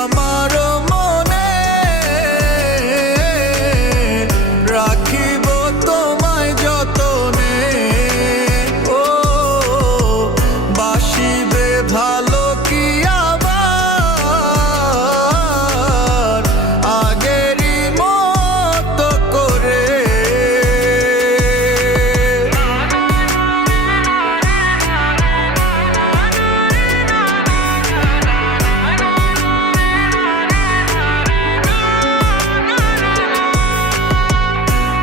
আমার মনে রাখিব তোমায় যতনে। ও বাসিবে ভালো কি আবার আগেরই মতো করে।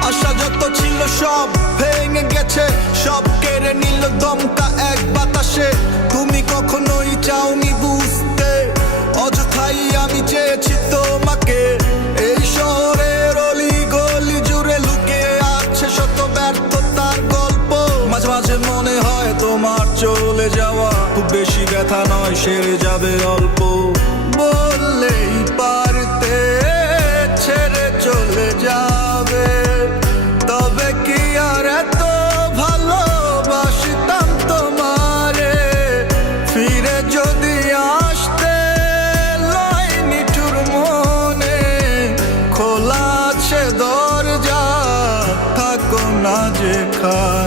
আশা যত ছিল সব ভেঙে গেছে, সব কেড়ে নিল দমকা এক বাতাসে। তুমি কখনোই চাওনি বুঝতে, অযথাই আমি চেয়েছি তোমাকে। এই শহরের অলি গলি জুড়ে লুকিয়ে আছে শত ব্যর্থতার গল্প। মাঝে মাঝে মনে হয় তোমার চলে যাওয়া খুব বেশি ব্যথা নয়, সেরে যাবে অল্প। বললেই পারতে ছেড়ে চলে যাবে, তবে কি আর এত ভালোবাসতাম তোমারে। ফিরে যদি আসতে লয় নিঠুর মনে, খোলা আছে দরজা, থাকো না যেখানে।